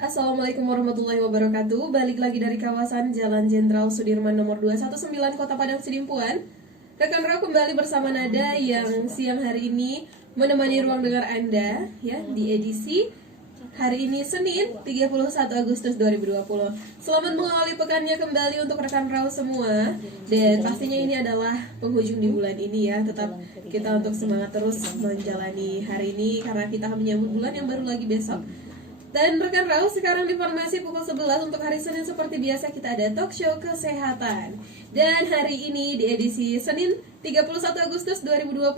Assalamualaikum warahmatullahi wabarakatuh. Balik lagi dari kawasan Jalan Jenderal Sudirman nomor 219 Kota Padang Sidimpuan. Rekan Rau kembali bersama Nada yang siang hari ini menemani ruang dengar Anda ya di edisi hari ini Senin 31 Agustus 2020. Selamat mengawali pekannya kembali untuk rekan Rau semua. Dan pastinya ini adalah penghujung di bulan ini ya. Tetap kita untuk semangat terus menjalani hari ini karena kita akan menyambut bulan yang baru lagi besok. Dan rekan Rau, sekarang di Farmasi pukul 11 untuk hari Senin seperti biasa kita ada talk show kesehatan. Dan hari ini di edisi Senin 31 Agustus 2020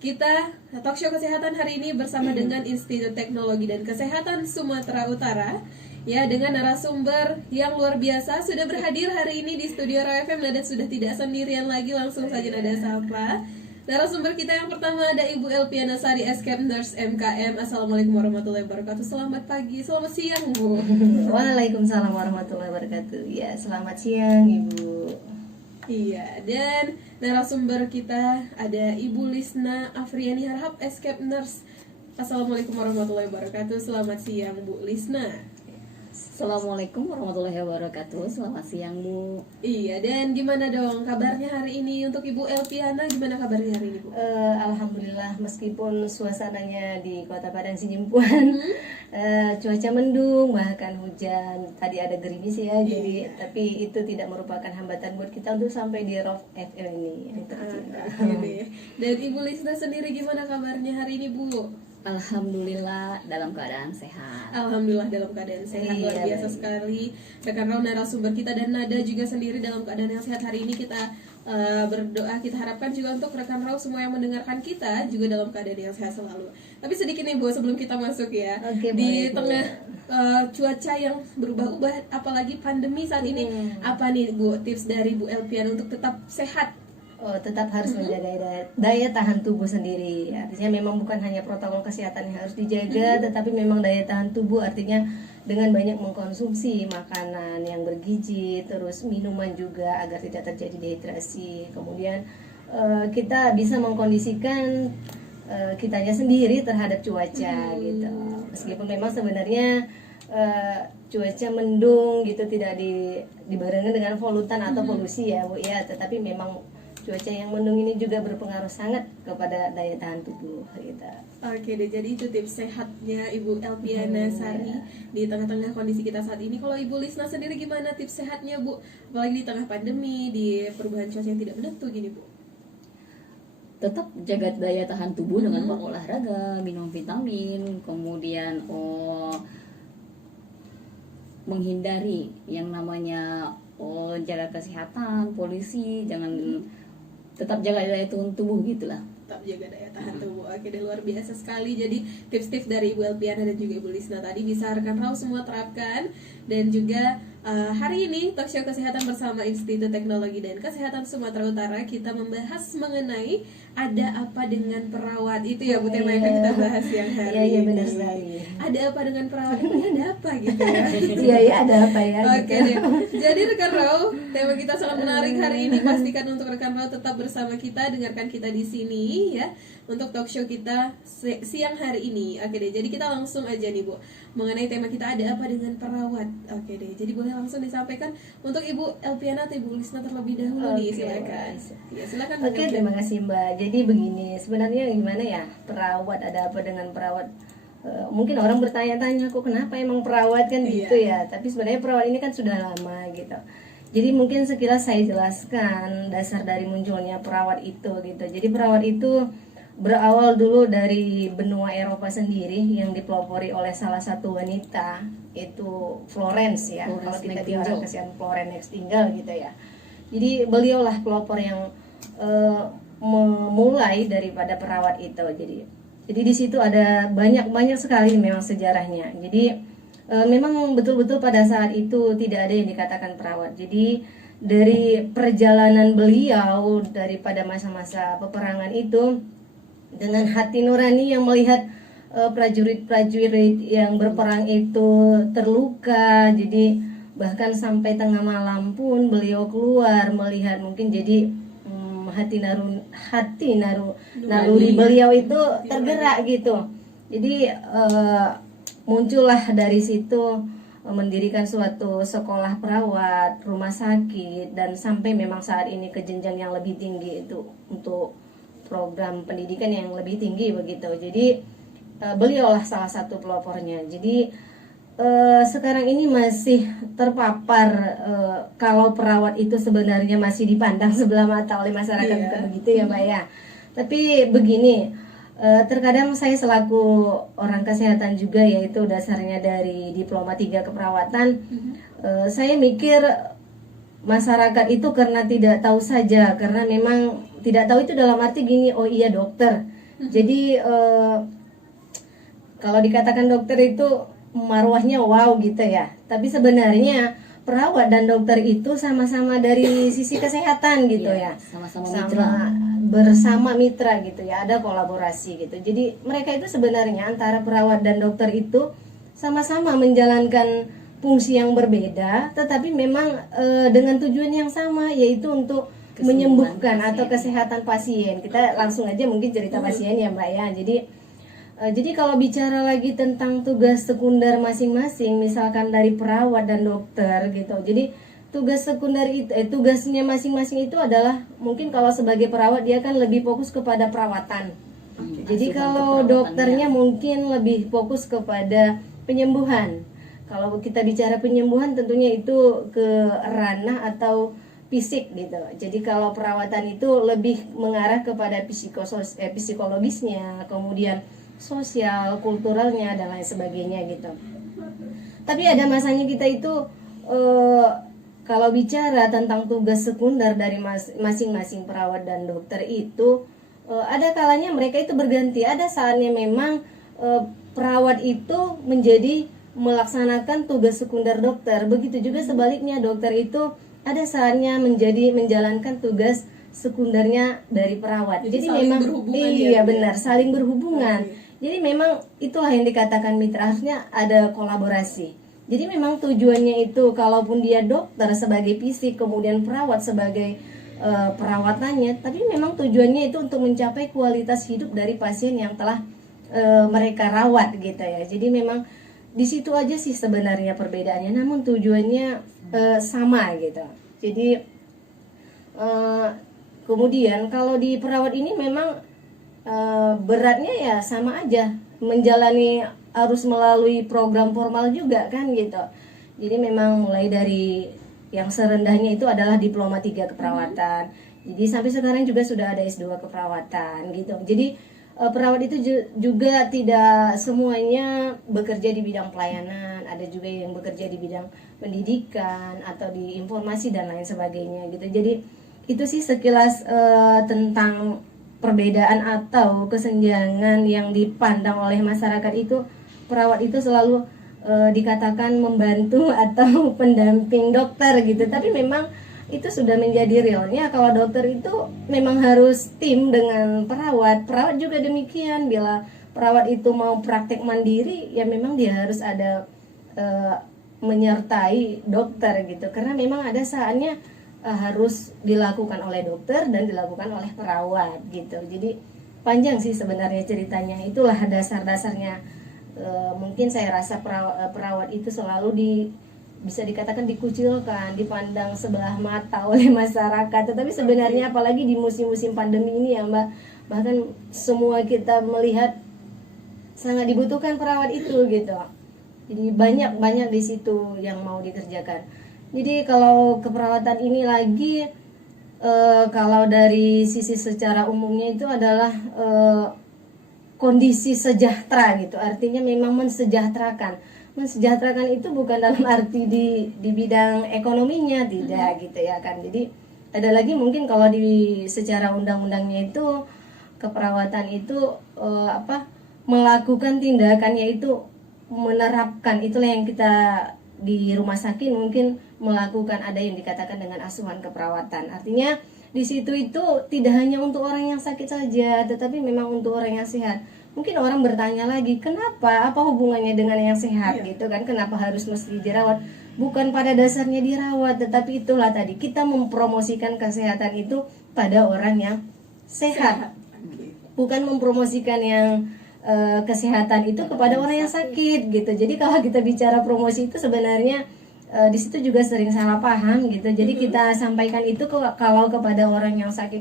kita talk show kesehatan hari ini bersama dengan Institut Teknologi dan Kesehatan Sumatera Utara. Ya, dengan narasumber yang luar biasa sudah berhadir hari ini di studio Raw FM. Nada sudah tidak sendirian lagi, langsung saja Nada sapa. Narasumber kita yang pertama ada Ibu Elpiana Sari, Escape Nurse MKM. Assalamualaikum warahmatullahi wabarakatuh. Selamat pagi, selamat siang Bu. Waalaikumsalam warahmatullahi wabarakatuh. Ya, selamat siang Ibu. Iya, dan narasumber kita ada Ibu Lisna Afriani Harhab, Escape Nurse. Assalamualaikum warahmatullahi wabarakatuh. Selamat siang Bu Lisna. Assalamualaikum warahmatullahi wabarakatuh. Selamat siang Bu. Iya, dan gimana dong kabarnya hari ini untuk Ibu Elpiana? Gimana kabarnya hari ini Bu? Alhamdulillah, meskipun suasananya di Kota Padang Sidimpuan cuaca mendung, bahkan hujan, tadi ada gerimis ya, jadi tapi itu tidak merupakan hambatan buat kita untuk sampai di Raw FM ini yang tercinta. Dan Ibu Lisna sendiri gimana kabarnya hari ini Bu? Alhamdulillah dalam keadaan sehat. Alhamdulillah dalam keadaan sehat, luar biasa sekali. Rekan Rau narasumber kita dan Nada juga sendiri dalam keadaan yang sehat hari ini. Kita berdoa, kita harapkan juga untuk rekan Rau semua yang mendengarkan kita juga dalam keadaan yang sehat selalu. Tapi sedikit nih Bu sebelum kita masuk ya. Oke, di baik, tengah cuaca yang berubah-ubah, apalagi pandemi saat ini, apa nih Bu tips dari Bu Elpiana untuk tetap sehat? Tetap harus menjaga daya tahan tubuh sendiri. Artinya memang bukan hanya protokol kesehatan yang harus dijaga, tetapi memang daya tahan tubuh artinya dengan banyak mengkonsumsi makanan yang bergizi, terus minuman juga agar tidak terjadi dehidrasi. Kemudian kita bisa mengkondisikan kitanya sendiri terhadap cuaca gitu. Meskipun memang sebenarnya cuaca mendung gitu tidak dibarengi dengan polutan atau polusi ya Bu ya, tetapi memang cuaca yang mendung ini juga berpengaruh sangat kepada daya tahan tubuh kita. Oke deh, jadi itu tips sehatnya Ibu Elpiana Sari di tengah-tengah kondisi kita saat ini. Kalau Ibu Lisna sendiri gimana tips sehatnya Bu? Apalagi di tengah pandemi, di perubahan cuaca yang tidak menentu gini Bu. Tetap jaga daya tahan tubuh dengan berolahraga, minum vitamin, kemudian menghindari yang namanya jaga kesehatan, polusi, jangan tetap jaga daya tahan tubuh gitulah. Tetap jaga daya tahan tubuh. Oke deh, luar biasa sekali. Jadi tips-tips dari Ibu Elpiana dan juga Ibu Lisna tadi bisa rekan Rau semua terapkan. Dan juga hari ini talk show kesehatan bersama Institut Teknologi dan Kesehatan Sumatera Utara kita membahas mengenai ada apa dengan perawat. Itu ya Bu tema yang akan kita bahas yang hari ini. Iya benar sekali. Ada apa dengan perawat? Ada apa gitu ya? Iya ada apa ya? Oke deh. Jadi rekan Rau, tema kita sangat menarik hari ini. Pastikan untuk rekan Rau tetap bersama kita, dengarkan kita di sini ya untuk talk show kita siang hari ini. Oke deh. Jadi kita langsung aja nih Bu mengenai tema kita ada apa dengan perawat. Oke deh. Jadi boleh langsung disampaikan untuk Ibu Elpiana atau Ibu Lisna terlebih dahulu nih, silakan. Ya, silakan. Oke, terima kasih Mbak. Jadi begini, sebenarnya gimana ya perawat, ada apa dengan perawat? Mungkin orang bertanya-tanya kok kenapa emang perawat kan gitu ya. Tapi sebenarnya perawat ini kan sudah lama gitu. Jadi mungkin sekilas saya jelaskan dasar dari munculnya perawat itu gitu. Jadi perawat itu berawal dulu dari benua Eropa sendiri yang dipelopori oleh salah satu wanita, itu Florence ya. Kalau kita di orang kesian Florence Nightingale gitu ya. Jadi beliaulah pelopor yang memulai daripada perawat itu. Jadi di situ ada banyak sekali memang sejarahnya. Jadi memang betul-betul pada saat itu tidak ada yang dikatakan perawat. Jadi dari perjalanan beliau daripada masa-masa peperangan itu dengan hati nurani yang melihat prajurit-prajurit yang berperang itu terluka, jadi bahkan sampai tengah malam pun beliau keluar melihat, mungkin jadi naluri beliau itu tergerak gitu. Jadi muncullah dari situ mendirikan suatu sekolah perawat, rumah sakit, dan sampai memang saat ini ke jenjang yang lebih tinggi itu untuk program pendidikan yang lebih tinggi begitu. Jadi beliaulah salah satu pelopornya. Jadi sekarang ini masih terpapar kalau perawat itu sebenarnya masih dipandang sebelah mata oleh masyarakat, bukan begitu ya Mbak ya. Tapi begini, terkadang saya selaku orang kesehatan juga, yaitu dasarnya dari diploma 3 keperawatan, saya mikir masyarakat itu karena tidak tahu saja, karena memang tidak tahu itu dalam arti gini, oh iya dokter. Jadi kalau dikatakan dokter itu marwahnya wow gitu ya, tapi sebenarnya perawat dan dokter itu sama-sama dari sisi kesehatan gitu ya, sama-sama mitra, bersama mitra gitu ya, ada kolaborasi gitu. Jadi mereka itu sebenarnya antara perawat dan dokter itu sama-sama menjalankan fungsi yang berbeda, tetapi memang dengan tujuan yang sama, yaitu untuk menyembuhkan atau kesehatan pasien. Kita langsung aja mungkin cerita pasien ya Mbak ya. Jadi kalau bicara lagi tentang tugas sekunder masing-masing, misalkan dari perawat dan dokter gitu. Jadi tugas sekunder itu, tugasnya masing-masing itu adalah, mungkin kalau sebagai perawat dia kan lebih fokus kepada perawatan. Jadi kalau dokternya mungkin lebih fokus kepada penyembuhan. Kalau kita bicara penyembuhan tentunya itu ke ranah atau fisik gitu. Jadi kalau perawatan itu lebih mengarah kepada psikologisnya, kemudian sosial, kulturalnya, dan lain sebagainya gitu. Tapi ada masanya kita itu kalau bicara tentang tugas sekunder dari masing-masing perawat dan dokter itu ada kalanya mereka itu berganti. Ada saatnya memang perawat itu menjadi melaksanakan tugas sekunder dokter. Begitu juga sebaliknya, dokter itu ada saatnya menjalankan tugas sekundernya dari perawat. Jadi memang iya benar, saling berhubungan. Jadi memang itulah yang dikatakan mitra, harusnya ada kolaborasi. Jadi memang tujuannya itu, kalaupun dia dokter sebagai fisik, kemudian perawat sebagai perawatannya, tapi memang tujuannya itu untuk mencapai kualitas hidup dari pasien yang telah mereka rawat gitu ya. Jadi memang di situ aja sih sebenarnya perbedaannya, namun tujuannya sama gitu. Jadi kemudian kalau di perawat ini memang beratnya ya sama aja, menjalani harus melalui program formal juga kan gitu. Jadi memang mulai dari yang serendahnya itu adalah diploma 3 keperawatan. Jadi sampai sekarang juga sudah ada S2 keperawatan gitu. Jadi perawat itu juga tidak semuanya bekerja di bidang pelayanan, ada juga yang bekerja di bidang pendidikan atau di informasi dan lain sebagainya gitu. Jadi itu sih sekilas tentang perbedaan atau kesenjangan yang dipandang oleh masyarakat itu. Perawat itu selalu dikatakan membantu atau pendamping dokter gitu, tapi memang itu sudah menjadi realnya. Kalau dokter itu memang harus tim dengan perawat, perawat juga demikian. Bila perawat itu mau praktek mandiri, ya memang dia harus ada menyertai dokter gitu, karena memang ada saatnya harus dilakukan oleh dokter dan dilakukan oleh perawat gitu. Jadi panjang sih sebenarnya ceritanya. Itulah dasar-dasarnya. Mungkin saya rasa perawat itu selalu bisa dikatakan dikucilkan, dipandang sebelah mata oleh masyarakat. Tetapi sebenarnya apalagi di musim-musim pandemi ini ya Mbak, bahkan semua kita melihat sangat dibutuhkan perawat itu gitu. Jadi banyak di situ yang mau dikerjakan. Jadi kalau keperawatan ini lagi kalau dari sisi secara umumnya itu adalah kondisi sejahtera gitu. Artinya memang mensejahterakan. Mensejahterakan itu bukan dalam arti di bidang ekonominya, tidak gitu ya kan. Jadi ada lagi mungkin kalau di secara undang-undangnya itu keperawatan itu melakukan tindakan, yaitu menerapkan, itulah yang kita di rumah sakit mungkin melakukan, ada yang dikatakan dengan asuhan keperawatan. Artinya di situ itu tidak hanya untuk orang yang sakit saja, tetapi memang untuk orang yang sehat. Mungkin orang bertanya lagi, kenapa? Apa hubungannya dengan yang sehat gitu kan? Kenapa harus mesti dirawat? Bukan pada dasarnya dirawat, tetapi itulah tadi kita mempromosikan kesehatan itu pada orang yang sehat. Bukan mempromosikan yang kesehatan itu kepada orang yang sakit gitu. Jadi kalau kita bicara promosi itu sebenarnya di situ juga sering salah paham gitu. Jadi kita sampaikan itu kalau kepada orang yang sakit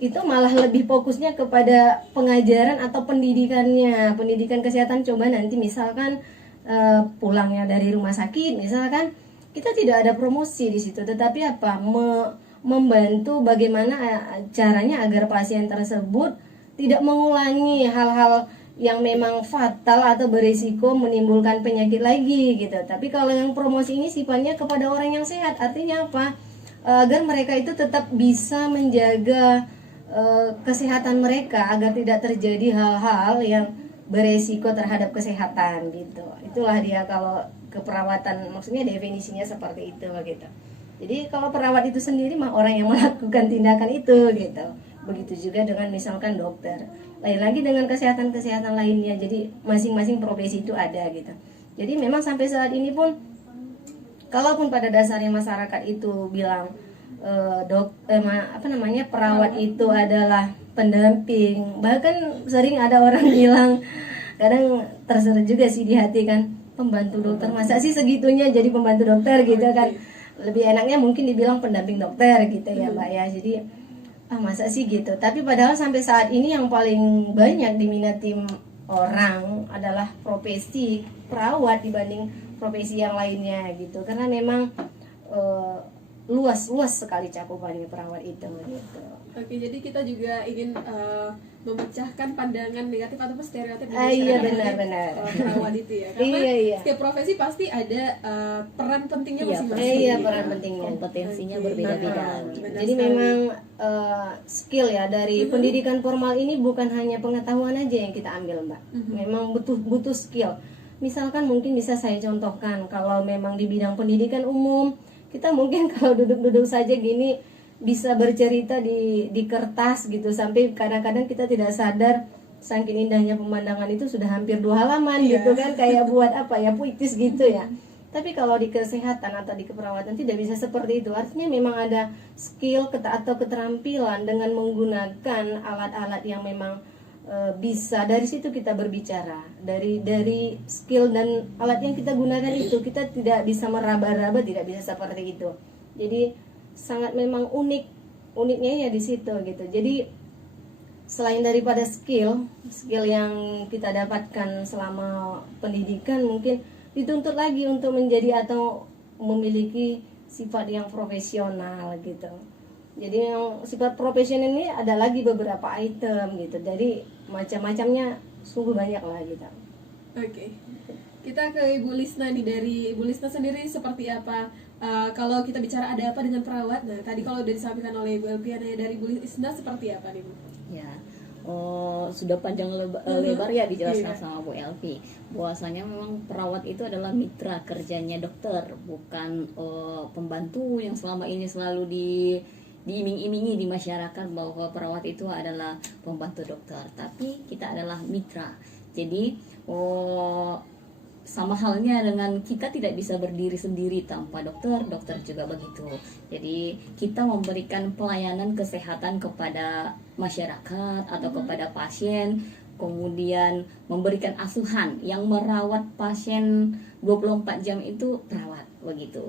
itu malah lebih fokusnya kepada pengajaran atau pendidikannya, pendidikan kesehatan. Coba nanti misalkan pulangnya dari rumah sakit misalkan, kita tidak ada promosi di situ, tetapi apa, membantu bagaimana caranya agar pasien tersebut tidak mengulangi hal-hal yang memang fatal atau berisiko menimbulkan penyakit lagi gitu. Tapi kalau yang promosi ini sifatnya kepada orang yang sehat, artinya apa? Agar mereka itu tetap bisa menjaga kesehatan mereka agar tidak terjadi hal-hal yang beresiko terhadap kesehatan gitu. Itulah dia kalau keperawatan, maksudnya definisinya seperti itu gitu. Jadi kalau perawat itu sendiri mah orang yang melakukan tindakan itu gitu. Begitu juga dengan misalkan dokter. Lain lagi dengan kesehatan-kesehatan lainnya. Jadi masing-masing profesi itu ada gitu. Jadi memang sampai saat ini pun, kalaupun pada dasarnya masyarakat itu bilang perawat itu adalah pendamping, bahkan sering ada orang bilang, kadang terserah juga sih di hati kan, pembantu dokter, masa sih segitunya jadi pembantu dokter gitu kan. Lebih enaknya mungkin dibilang pendamping dokter gitu ya Mbak ya. Jadi masa sih gitu. Tapi padahal sampai saat ini yang paling banyak diminati orang adalah profesi perawat dibanding profesi yang lainnya gitu. Karena memang luas sekali cakupannya perawat itu gitu. Oke, jadi kita juga ingin memecahkan pandangan negatif atau stereotip di Iya masyarakat benar. perawat itu ya. Karena Iya. setiap profesi pasti ada peran pentingnya Iya, masing-masing. Iya, peran pentingnya. kompetensinya Oke. berbeda-beda. Benar Jadi sekali. memang skill ya dari pendidikan formal ini bukan hanya pengetahuan aja yang kita ambil Mbak. Memang butuh skill. Misalkan mungkin bisa saya contohkan, kalau memang di bidang pendidikan umum, kita mungkin kalau duduk-duduk saja gini bisa bercerita di kertas gitu, sampai kadang-kadang kita tidak sadar saking indahnya pemandangan itu sudah hampir 2 halaman gitu kan, kayak buat apa ya, puitis gitu ya. Tapi kalau di kesehatan atau di keperawatan tidak bisa seperti itu. Artinya memang ada skill atau keterampilan dengan menggunakan alat-alat yang memang bisa, dari situ kita berbicara. Dari skill dan alat yang kita gunakan itu, kita tidak bisa meraba-raba, tidak bisa seperti itu. Jadi sangat memang uniknya ya di situ gitu. Jadi selain daripada skill yang kita dapatkan selama pendidikan, mungkin dituntut lagi untuk menjadi atau memiliki sifat yang profesional gitu. Jadi yang sifat profesional ini ada lagi beberapa item gitu. Jadi macam-macamnya sungguh banyak lah gitu. Oke. Kita ke Ibu Lisna nih, dari Ibu Lisna sendiri seperti apa? Kalau kita bicara ada apa dengan perawat, nah tadi kalau udah disampaikan oleh Ibu Elpiana, dari Ibu Lisna seperti apa nih Bu? Ya, sudah panjang lebar ya dijelaskan Iya. sama Bu Elvi. Bahwasanya memang perawat itu adalah mitra kerjanya dokter, bukan pembantu yang selama ini selalu diiming-imingi di masyarakat bahwa perawat itu adalah pembantu dokter. Tapi kita adalah mitra. Jadi sama halnya dengan kita tidak bisa berdiri sendiri tanpa dokter, dokter juga begitu. Jadi kita memberikan pelayanan kesehatan kepada masyarakat atau kepada pasien, kemudian memberikan asuhan. Yang merawat pasien 24 jam itu perawat begitu.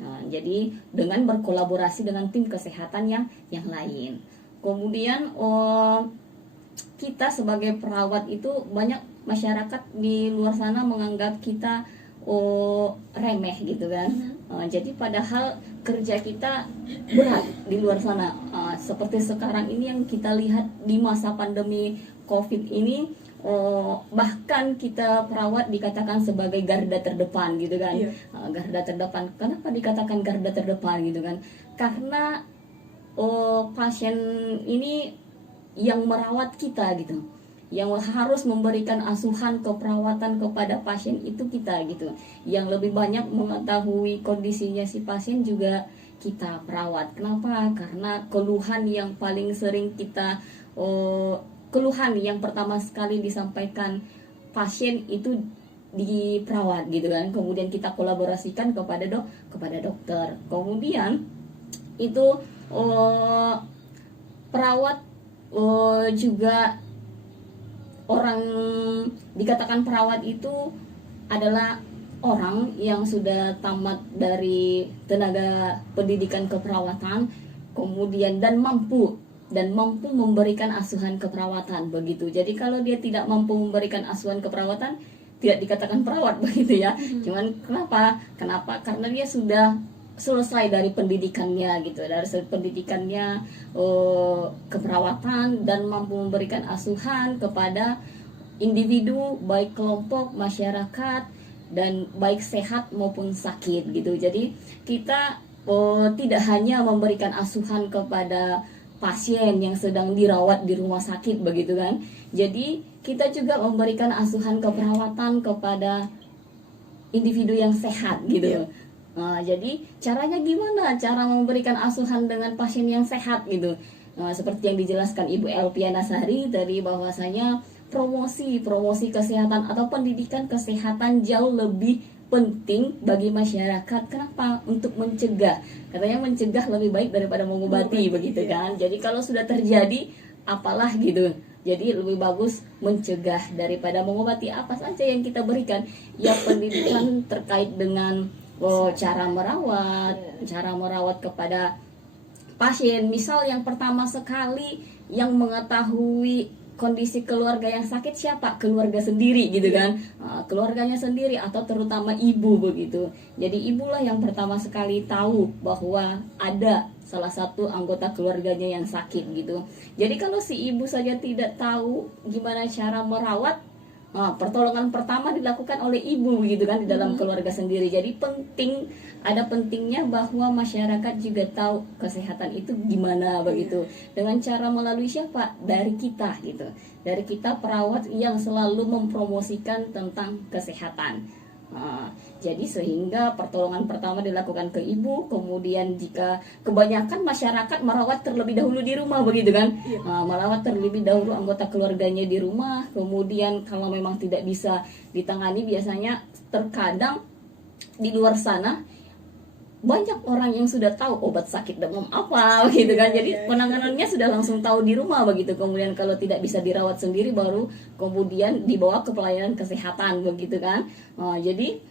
Nah, jadi dengan berkolaborasi dengan tim kesehatan yang lain. Kemudian kita sebagai perawat itu, banyak masyarakat di luar sana menganggap kita remeh gitu kan. Jadi padahal kerja kita berat di luar sana. Seperti sekarang ini yang kita lihat di masa pandemi COVID ini, bahkan kita perawat dikatakan sebagai garda terdepan gitu kan. Iya. Garda terdepan. Kenapa dikatakan garda terdepan gitu kan? Karena pasien ini yang merawat kita gitu, yang harus memberikan asuhan keperawatan kepada pasien itu kita gitu. Yang lebih banyak mengetahui kondisinya si pasien juga kita perawat. Kenapa? Karena keluhan yang paling sering kita keluhan yang pertama sekali disampaikan pasien itu di perawat gitu kan. Kemudian kita kolaborasikan kepada dokter. Kemudian itu perawat juga orang dikatakan perawat itu adalah orang yang sudah tamat dari tenaga pendidikan keperawatan, kemudian dan mampu memberikan asuhan keperawatan begitu. Jadi kalau dia tidak mampu memberikan asuhan keperawatan, tidak dikatakan perawat begitu ya. Cuman kenapa? Karena dia sudah selesai dari pendidikannya gitu, dari pendidikannya keperawatan dan mampu memberikan asuhan kepada individu, baik kelompok masyarakat, dan baik sehat maupun sakit gitu. Jadi kita tidak hanya memberikan asuhan kepada pasien yang sedang dirawat di rumah sakit begitu kan. Jadi kita juga memberikan asuhan keperawatan kepada individu yang sehat gitu. Jadi caranya gimana? Cara memberikan asuhan dengan pasien yang sehat gitu. Seperti yang dijelaskan Ibu Elpiana Sari tadi, bahwasanya promosi kesehatan atau pendidikan kesehatan jauh lebih penting bagi masyarakat. Kenapa? Untuk mencegah. Katanya mencegah lebih baik daripada mengobati begitu kan. Jadi kalau sudah terjadi apalah gitu. Jadi lebih bagus mencegah daripada mengobati. Apa saja yang kita berikan? Ya pendidikan terkait dengan cara merawat kepada pasien. Misal yang pertama sekali yang mengetahui kondisi keluarga yang sakit siapa? Keluarga sendiri gitu kan. Keluarganya sendiri atau terutama ibu begitu. Jadi ibulah yang pertama sekali tahu bahwa ada salah satu anggota keluarganya yang sakit gitu. Jadi kalau si ibu saja tidak tahu gimana cara merawat, pertolongan pertama dilakukan oleh ibu gitu kan, di dalam keluarga sendiri. Jadi pentingnya bahwa masyarakat juga tahu kesehatan itu gimana begitu. Dengan cara melalui siapa? Dari kita gitu. Dari kita perawat yang selalu mempromosikan tentang kesehatan. Jadi sehingga pertolongan pertama dilakukan ke ibu, kemudian jika kebanyakan masyarakat merawat terlebih dahulu di rumah begitu kan, merawat terlebih dahulu anggota keluarganya di rumah, kemudian kalau memang tidak bisa ditangani, biasanya terkadang di luar sana banyak orang yang sudah tahu obat sakit demam apa gitu kan, jadi penanganannya sudah langsung tahu di rumah begitu. Kemudian kalau tidak bisa dirawat sendiri, baru kemudian dibawa ke pelayanan kesehatan begitu kan. Jadi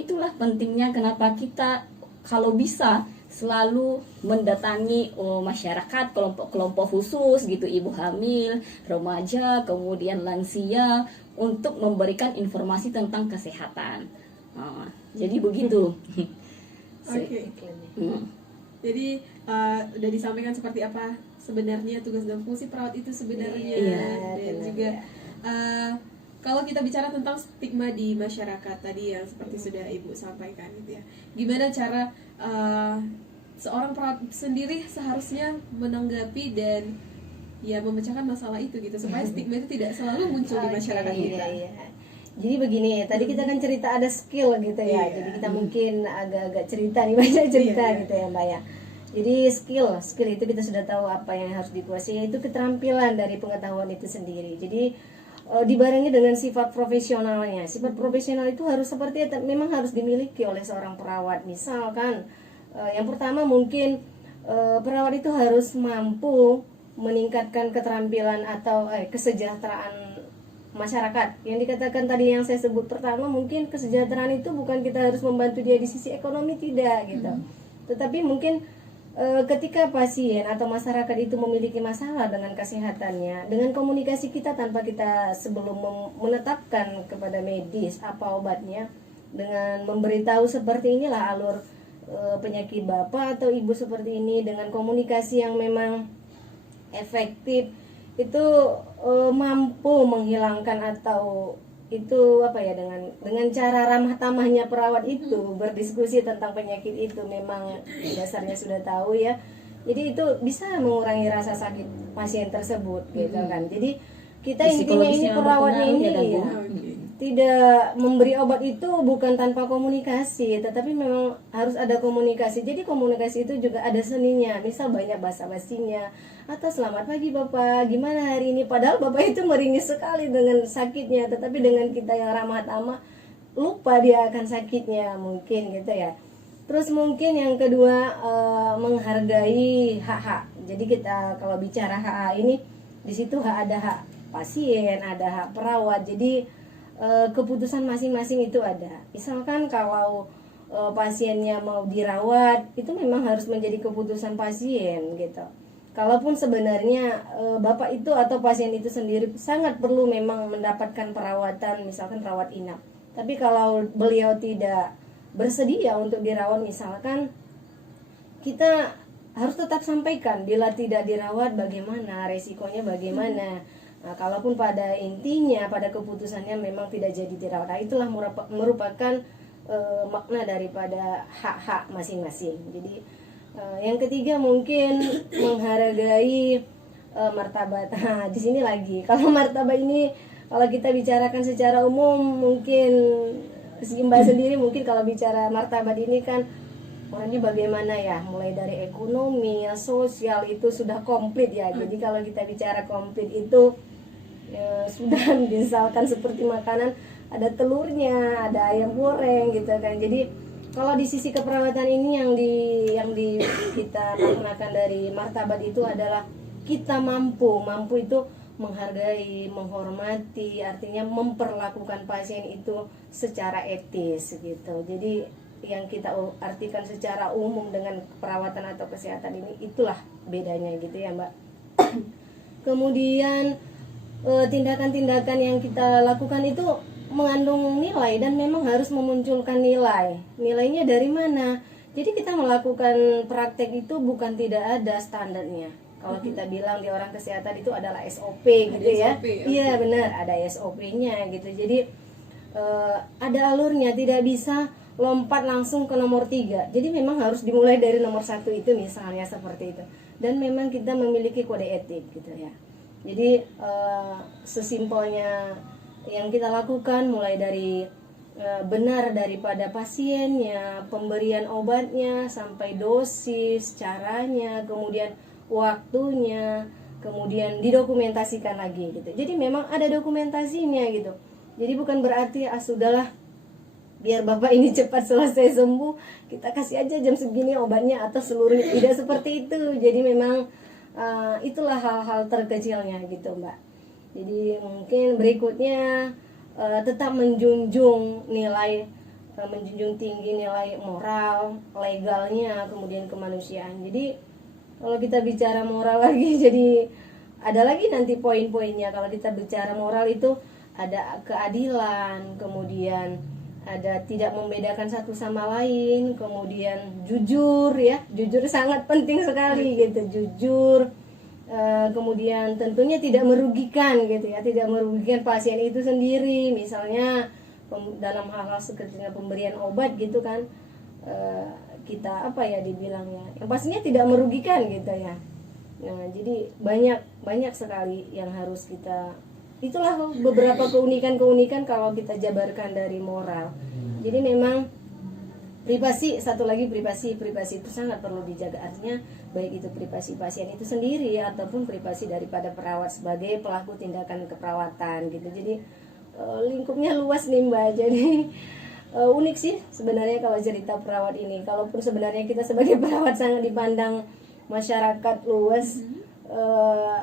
itulah pentingnya kenapa kita kalau bisa selalu mendatangi masyarakat, kelompok khusus gitu, ibu hamil, remaja, kemudian lansia, untuk memberikan informasi tentang kesehatan. Jadi begitu. Oke. Jadi udah disampaikan seperti apa sebenarnya tugas dan fungsi perawat itu sebenarnya, dan juga kalau kita bicara tentang stigma di masyarakat tadi yang seperti sudah Ibu sampaikan gitu ya, gimana cara seorang perawat sendiri seharusnya menanggapi dan ya memecahkan masalah itu gitu, supaya stigma itu tidak selalu muncul di masyarakat kita. Jadi begini, tadi kita kan cerita ada skill gitu ya. Jadi kita mungkin agak-agak cerita nih, banyak cerita gitu ya Mbak ya. Jadi skill itu kita sudah tahu apa yang harus dikuasai, yaitu keterampilan dari pengetahuan itu sendiri. Jadi dibarengi dengan sifat profesionalnya. Sifat profesional itu harus seperti itu, memang harus dimiliki oleh seorang perawat. Misalkan yang pertama mungkin perawat itu harus mampu meningkatkan keterampilan atau kesejahteraan masyarakat. Yang dikatakan tadi yang saya sebut pertama, mungkin kesejahteraan itu bukan kita harus membantu dia di sisi ekonomi, tidak gitu. Tetapi mungkin ketika pasien atau masyarakat itu memiliki masalah dengan kesehatannya, dengan komunikasi kita tanpa kita sebelum menetapkan kepada medis apa obatnya, dengan memberitahu seperti inilah alur penyakit bapak atau ibu seperti ini, dengan komunikasi yang memang efektif, itu mampu menghilangkan atau itu apa ya, dengan cara ramah tamahnya perawat itu berdiskusi tentang penyakit itu, memang dasarnya sudah tahu ya. Jadi itu bisa mengurangi rasa sakit pasien tersebut gitu kan. Jadi kita intinya ini perawatnya ini ya, tidak memberi obat itu bukan tanpa komunikasi, tetapi memang harus ada komunikasi. Jadi komunikasi itu juga ada seninya. Misal banyak basa-basinya, atau selamat pagi Bapak, gimana hari ini? Padahal Bapak itu meringis sekali dengan sakitnya, tetapi dengan kita yang ramah tamah, lupa dia akan sakitnya mungkin gitu ya. Terus mungkin yang kedua, menghargai hak-hak. Jadi kita kalau bicara hak ini, di situ ada hak pasien, ada hak perawat. Jadi keputusan masing-masing itu ada. Misalkan kalau pasiennya mau dirawat, itu memang harus menjadi keputusan pasien gitu. Kalaupun sebenarnya bapak itu atau pasien itu sendiri sangat perlu memang mendapatkan perawatan, misalkan rawat inap. Tapi kalau beliau tidak bersedia untuk dirawat misalkan, kita harus tetap sampaikan bila tidak dirawat bagaimana, resikonya bagaimana. Nah, kalaupun pada intinya, pada keputusannya memang tidak jadi dirawat, nah, itulah merupakan makna daripada hak-hak masing-masing. Jadi yang ketiga mungkin menghargai martabat. Nah, di sini lagi kalau martabat ini kalau kita bicarakan secara umum mungkin si Mbak sendiri mungkin kalau bicara martabat ini kan orangnya bagaimana ya, mulai dari ekonomi, sosial itu sudah komplit ya. Jadi kalau kita bicara komplit itu sudah misalkan seperti makanan ada telurnya, ada ayam goreng gitu kan. Jadi kalau di sisi keperawatan ini yang kita maknakan dari martabat itu adalah kita mampu itu menghargai, menghormati, artinya memperlakukan pasien itu secara etis gitu. Jadi yang kita artikan secara umum dengan perawatan atau kesehatan ini, itulah bedanya gitu ya Mbak. Kemudian tindakan-tindakan yang kita lakukan itu mengandung nilai dan memang harus memunculkan nilai. Nilainya dari mana? Jadi kita melakukan praktek itu bukan tidak ada standarnya. Kalau kita bilang di orang kesehatan itu adalah SOP gitu ya. Iya benar, ada SOP-nya gitu. Jadi ada alurnya, tidak bisa lompat langsung ke nomor 3. Jadi memang harus dimulai dari nomor 1 itu misalnya seperti itu. Dan memang kita memiliki kode etik gitu ya. Jadi sesimpelnya yang kita lakukan mulai dari benar daripada pasiennya, pemberian obatnya, sampai dosis, caranya, kemudian waktunya, kemudian didokumentasikan lagi gitu. Jadi memang ada dokumentasinya gitu. Jadi bukan berarti sudahlah biar bapak ini cepat selesai sembuh, kita kasih aja jam segini obatnya atau seluruhnya. Tidak seperti itu. Jadi memang itulah hal-hal terkecilnya gitu Mbak. Jadi mungkin berikutnya tetap menjunjung nilai, menjunjung tinggi nilai moral, legalnya, kemudian kemanusiaan. Jadi kalau kita bicara moral lagi, jadi ada lagi nanti poin-poinnya. Kalau kita bicara moral itu ada keadilan, kemudian ada tidak membedakan satu sama lain, kemudian jujur ya, jujur sangat penting sekali gitu, jujur. Kemudian tentunya tidak merugikan gitu ya, tidak merugikan pasien itu sendiri, misalnya dalam hal-hal seperti pemberian obat gitu kan, kita apa ya dibilangnya, yang pastinya tidak merugikan gitu ya. Nah jadi banyak sekali yang harus kita, itulah beberapa keunikan kalau kita jabarkan dari moral. Jadi memang privasi, satu lagi privasi itu sangat perlu dijaga, artinya baik itu privasi pasien itu sendiri ataupun privasi daripada perawat sebagai pelaku tindakan keperawatan gitu. Jadi lingkupnya luas nih Mbak. Jadi unik sih sebenarnya kalau cerita perawat ini. Kalaupun sebenarnya kita sebagai perawat sangat dipandang masyarakat luas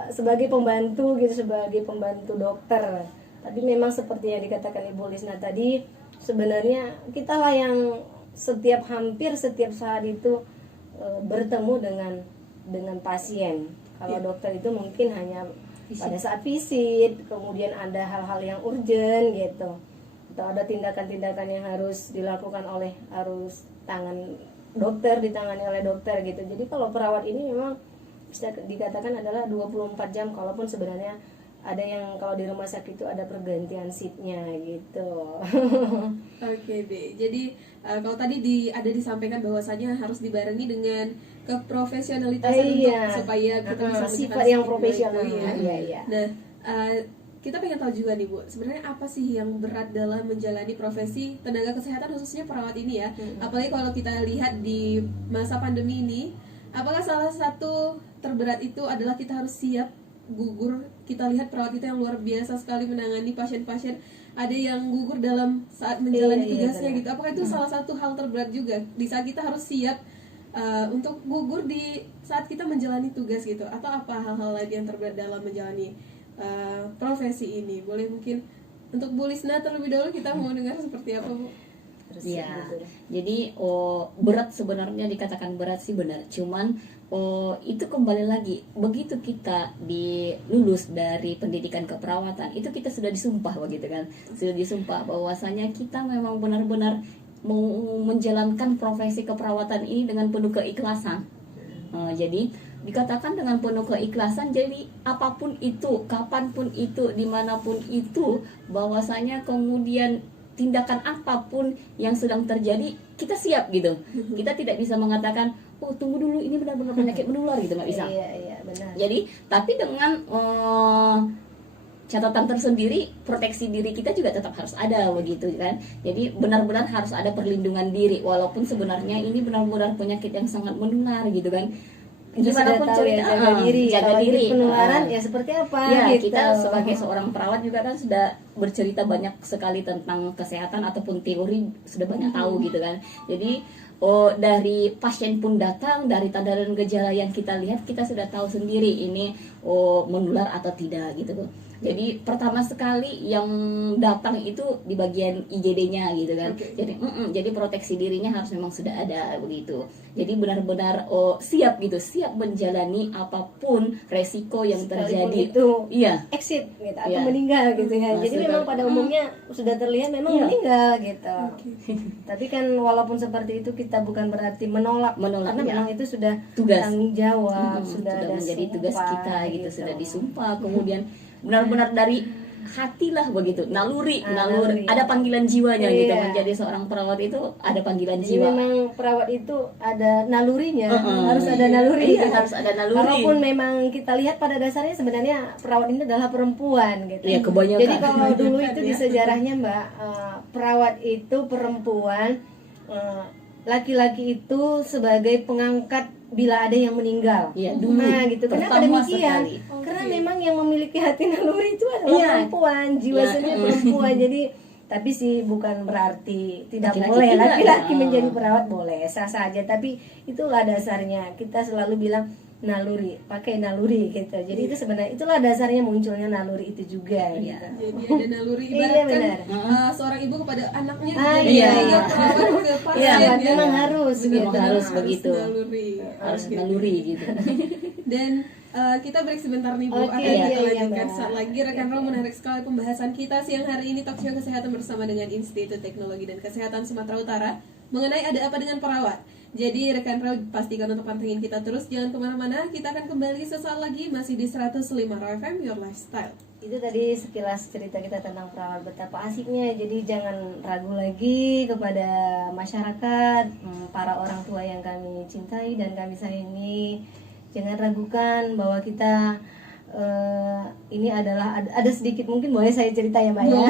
sebagai pembantu gitu, sebagai pembantu dokter. Tapi memang seperti yang dikatakan Ibu Lisna tadi, sebenarnya kita lah yang hampir setiap saat itu bertemu dengan pasien. Kalau dokter itu mungkin hanya pada saat visit, kemudian ada hal-hal yang urgent gitu, atau ada tindakan-tindakan yang harus dilakukan oleh tangan dokter, ditangani oleh dokter gitu. Jadi kalau perawat ini memang bisa dikatakan adalah 24 jam, kalaupun sebenarnya ada yang kalau di rumah sakit itu ada pergantian shiftnya gitu. Oke deh. Jadi kalau tadi ada disampaikan bahwasanya harus dibarengi dengan keprofesionalitasan supaya kita bisa sifat yang profesional. Iya. Nah, kita pengen tahu juga nih Bu, sebenarnya apa sih yang berat dalam menjalani profesi tenaga kesehatan khususnya perawat ini ya? Apalagi kalau kita lihat di masa pandemi ini, apakah salah satu terberat itu adalah kita harus siap gugur. Kita lihat perawat kita yang luar biasa sekali menangani pasien-pasien, ada yang gugur dalam saat menjalani tugasnya gitu. Apakah itu salah satu hal terberat juga di saat kita harus siap untuk gugur di saat kita menjalani tugas gitu, atau apa hal-hal lain yang terberat dalam menjalani profesi ini. Boleh mungkin untuk Bu Lisna terlebih dahulu kita mau dengar seperti apa, Bu? Ya, jadi berat sebenarnya, dikatakan berat sih benar. Cuman itu kembali lagi, begitu kita lulus dari pendidikan keperawatan, itu kita sudah disumpah begitu kan, sudah disumpah bahwasanya kita memang benar-benar mau menjalankan profesi keperawatan ini dengan penuh keikhlasan. Jadi dikatakan dengan penuh keikhlasan, jadi apapun itu, kapanpun itu, dimanapun itu, bahwasanya kemudian tindakan apapun yang sedang terjadi kita siap gitu. Kita tidak bisa mengatakan, oh tunggu dulu ini benar-benar penyakit menular gitu, nggak bisa. Iya, benar. Jadi tapi dengan catatan tersendiri, proteksi diri kita juga tetap harus ada begitu kan. Jadi benar-benar harus ada perlindungan diri, walaupun sebenarnya ini benar-benar penyakit yang sangat menular gitu kan. Gimana pun cerita, jaga diri. Penularan ya seperti apa? Ya, gitu. kita sebagai seorang perawat juga kan sudah bercerita banyak sekali tentang kesehatan ataupun teori, sudah banyak tahu gitu kan. Jadi dari pasien pun datang, dari tanda dan gejala yang kita lihat, kita sudah tahu sendiri ini menular atau tidak gitu. Jadi pertama sekali yang datang itu di bagian IGD-nya gitu kan. Okay. Jadi proteksi dirinya harus memang sudah ada begitu. Jadi benar-benar siap gitu, siap menjalani apapun resiko yang terjadi. Itu iya, exit gitu atau meninggal gitu ya. Jadi memang pada umumnya sudah terlihat memang meninggal gitu. Tapi kan walaupun seperti itu kita bukan berarti menolak karena memang itu sudah tugas, tanggung jawab, sudah ada menjadi tugas sumpah, kita gitu, sudah disumpah, kemudian benar-benar dari hati lah begitu, naluri, ada panggilan jiwanya gitu. Menjadi seorang perawat itu ada panggilan Jadi jiwa. memang perawat itu ada nalurinya, harus ada naluri. Harus ada naluri. Walaupun memang kita lihat pada dasarnya sebenarnya perawat ini adalah perempuan gitu. Iya, kebanyakan. Jadi kalau dulu itu di sejarahnya Mbak, perawat itu perempuan, laki-laki itu sebagai pengangkat bila ada yang meninggal. Iya, dulu. Nah, gitu. Kenapa Pertama demikian? sekali. Karena memang yang memiliki hati naluri itu adalah perempuan, jiwa seni perempuan. Jadi tapi sih bukan berarti tidak Laki-laki boleh tidak, laki-laki menjadi perawat, boleh sah saja. Tapi itulah dasarnya. Kita selalu bilang naluri, pakai naluri gitu. Jadi itu sebenarnya itulah dasarnya munculnya naluri itu juga gitu. Jadi ada naluri, Iya, ibaratkan benar. seorang ibu kepada anaknya, iya. perawat ke pasien Iya, ya. memang harus Benar, gitu. harus begitu. Naluri. Harus Oke. naluri gitu. Dan kita break sebentar nih Bu, Oke, akan iya, kita iya, lanjutkan Mbak. saat lagi. Rekan Ro, menarik sekali pembahasan kita siang hari ini, talk show kesehatan bersama dengan Institut Teknologi dan Kesehatan Sumatera Utara mengenai ada apa dengan perawat. Jadi rekan Ro pastikan untuk pantengin kita terus, jangan kemana-mana. Kita akan kembali sesaat lagi masih di 105 Ro FM Your Lifestyle. Itu tadi sekilas cerita kita tentang perawat, betapa asiknya. Jadi jangan ragu lagi kepada masyarakat, para orang tua yang kami cintai dan kami sayangi. Jangan ragukan bahwa kita ini adalah ada sedikit, mungkin boleh saya cerita ya Mbak ya.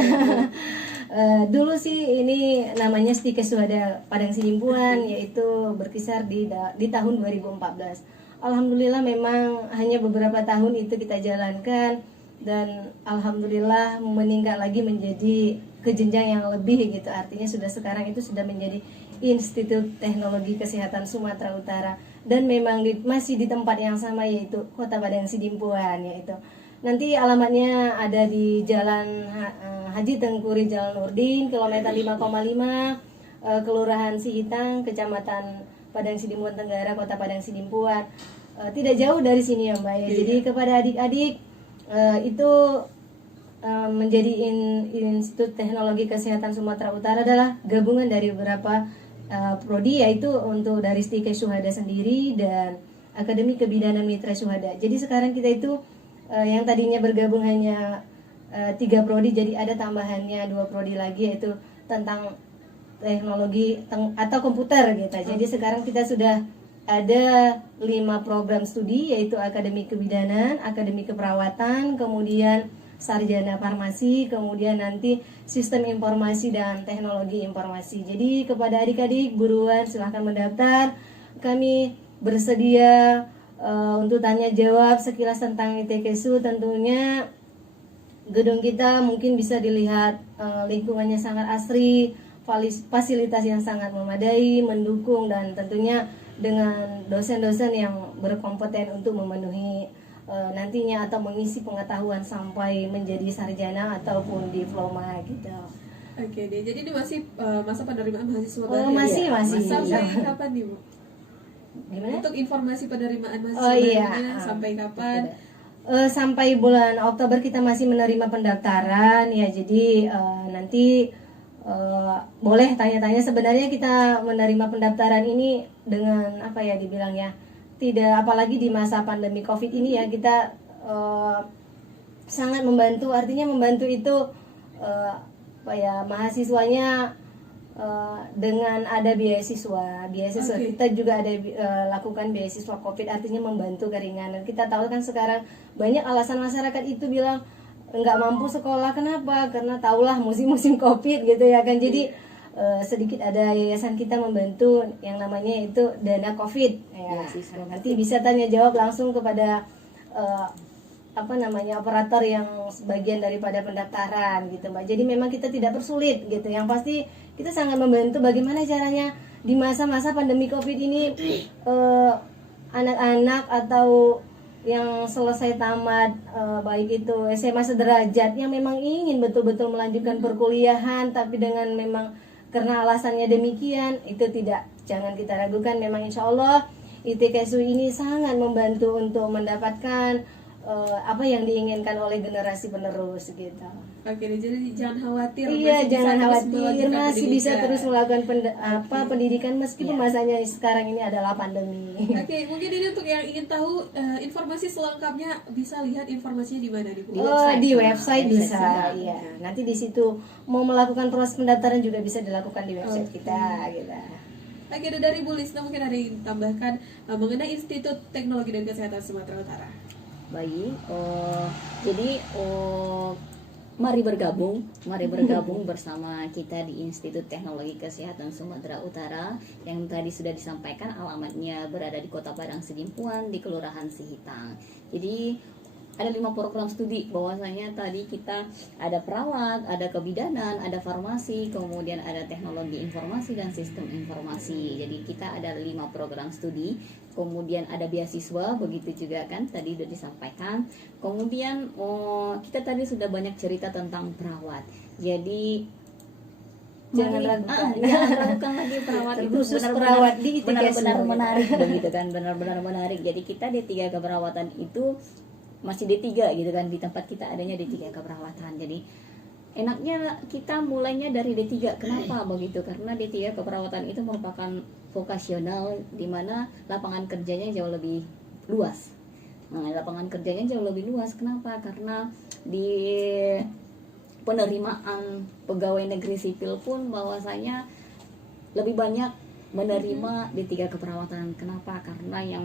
Dulu sih ini namanya Stike Suhada Padang Sidimpuan, yaitu berkisar di tahun 2014. Alhamdulillah memang hanya beberapa tahun itu kita jalankan, dan alhamdulillah meningkat lagi menjadi ke jenjang yang lebih gitu. Artinya sekarang itu sudah menjadi Institut Teknologi Kesehatan Sumatera Utara, dan memang masih di tempat yang sama, yaitu Kota Padang Sidimpuan. Yaitu nanti alamatnya ada di Jalan Haji Tengkuri Jalan Nurdin, kilometer 5,5, Kelurahan Sihitang, Kecamatan Padang Sidimpuan Tenggara, Kota Padang Sidimpuan. Tidak jauh dari sini ya Mbak ya. Jadi kepada adik-adik itu menjadi Institut Teknologi Kesehatan Sumatera Utara adalah gabungan dari beberapa prodi, yaitu untuk dari Stike Suhada sendiri dan Akademi Kebidanan Mitra Suhada. Jadi sekarang kita itu yang tadinya bergabung hanya 3 prodi, jadi ada tambahannya 2 prodi lagi, yaitu tentang teknologi atau komputer gitu. Jadi sekarang kita sudah ada 5 program studi, yaitu Akademi Kebidanan, Akademi Keperawatan, kemudian Sarjana Farmasi, kemudian nanti Sistem Informasi dan Teknologi Informasi. Jadi kepada adik-adik buruan silahkan mendaftar. Kami bersedia untuk tanya jawab sekilas tentang ITKSU. Tentunya gedung kita mungkin bisa dilihat lingkungannya sangat asri, fasilitas yang sangat memadai, mendukung, dan tentunya dengan dosen-dosen yang berkompeten untuk memenuhi nantinya atau mengisi pengetahuan sampai menjadi sarjana ataupun diploma gitu. Oke deh, jadi ini masih masa penerimaan mahasiswa Oh, baru ya? masih. Sampai Iya. kapan nih Bu? Gimana? Untuk informasi penerimaan mahasiswa Oh, iya. barunya sampai kapan? Sampai bulan Oktober kita masih menerima pendaftaran ya, jadi nanti boleh tanya-tanya. Sebenarnya kita menerima pendaftaran ini dengan apa ya dibilang ya, tidak, apalagi di masa pandemi COVID ini ya, kita sangat membantu. Artinya membantu itu apa ya, mahasiswanya dengan ada beasiswa Oke. kita juga ada lakukan beasiswa COVID, artinya membantu keringanan. Kita tahu kan sekarang banyak alasan masyarakat itu bilang nggak mampu sekolah, kenapa? Karena tahulah musim-musim COVID gitu ya kan. Jadi sedikit ada yayasan kita membantu yang namanya itu dana COVID ya. Beasiswa. Nanti bisa tanya jawab langsung kepada apa namanya operator yang sebagian daripada pendaftaran gitu Mbak. Jadi memang kita tidak persulit gitu. Yang pasti kita sangat membantu bagaimana caranya di masa-masa pandemi COVID ini anak-anak atau yang selesai tamat baik itu SMA sederajat yang memang ingin betul-betul melanjutkan perkuliahan tapi dengan memang karena alasannya demikian, itu jangan kita ragukan. Memang insya Allah ITKSU ini sangat membantu untuk mendapatkan apa yang diinginkan oleh generasi penerus gitu. Oke deh, jadi jangan khawatir. Iya, masih bisa jangan terus khawatir, melanjutkan masih bisa pendidikan. terus melakukan pendidikan meskipun Iya. masanya sekarang ini adalah pandemi. Oke, mungkin ini untuk yang ingin tahu informasi selengkapnya bisa lihat informasinya di mana nih Bu? Di website. Di website Nah, bisa, website iya. Nanti di situ mau melakukan proses pendaftaran juga bisa dilakukan di website kita, gitu. Oke, dari Bu Lisna mungkin ada yang tambahkan mengenai Institut Teknologi dan Kesehatan Sumatera Utara. Baik, jadi mari bergabung bersama kita di Institut Teknologi Kesehatan Sumatera Utara yang tadi sudah disampaikan. Alamatnya berada di Kota Padang Sidimpuan di Kelurahan Sihitang. Jadi ada 5 program studi, bahwasanya tadi kita ada perawat, ada kebidanan, ada farmasi, kemudian ada teknologi informasi dan sistem informasi. Jadi kita ada 5 program studi, kemudian ada beasiswa, begitu juga kan tadi sudah disampaikan. Kemudian kita tadi sudah banyak cerita tentang perawat. Jadi Jangan mari- ragukan. jangan ragukan lagi perawat itu Khusus benar-benar- perawat di ITKSU. benar-benar menarik begitu kan, benar-benar menarik. Jadi kita D3 keperawatan itu masih D3 gitu kan, di tempat kita adanya D3 keperawatan. Jadi enaknya kita mulainya dari D3. Kenapa begitu? Karena D3 keperawatan itu merupakan vokasional di mana lapangan kerjanya jauh lebih luas. Nah, lapangan kerjanya jauh lebih luas. Kenapa? Karena di penerimaan pegawai negeri sipil pun bahwasanya lebih banyak menerima D3 keperawatan. Kenapa? Karena yang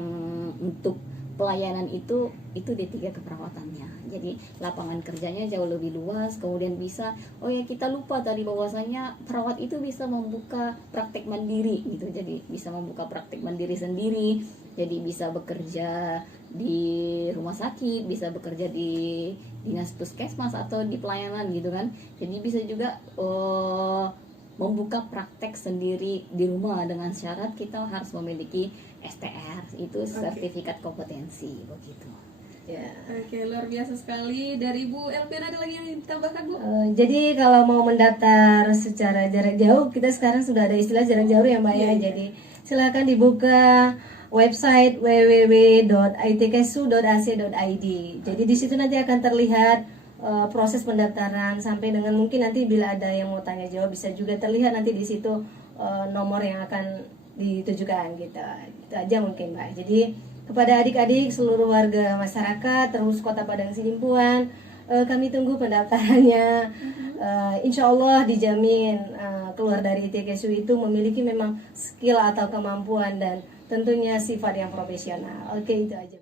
untuk pelayanan itu D3 keperawatannya. Jadi lapangan kerjanya jauh lebih luas. Kemudian bisa, kita lupa tadi bahwasanya perawat itu bisa membuka praktek mandiri gitu. Jadi bisa membuka praktek mandiri sendiri. Jadi bisa bekerja di rumah sakit, bisa bekerja di dinas puskesmas atau di pelayanan gitu kan. Jadi bisa juga membuka praktek sendiri di rumah dengan syarat kita harus memiliki STR, itu sertifikat kompetensi begitu. Ya. Oke, luar biasa sekali. Dari Bu Elvin ada lagi yang ditambahkan Bu? Jadi kalau mau mendaftar secara jarak jauh, kita sekarang sudah ada istilah jarak jauh ya Mbak ya. Jadi silakan dibuka website www.itksu.ac.id. Jadi di situ nanti akan terlihat proses pendaftaran sampai dengan mungkin nanti bila ada yang mau tanya jawab bisa juga terlihat nanti di situ nomor yang akan ditujukan gitu. Itu aja mungkin Mbak. Jadi kepada adik-adik seluruh warga masyarakat terus Kota Padang Sidimpuan, kami tunggu pendaftarannya. Insya Allah dijamin keluar dari ITKSU itu memiliki memang skill atau kemampuan dan tentunya sifat yang profesional. Oke, itu aja.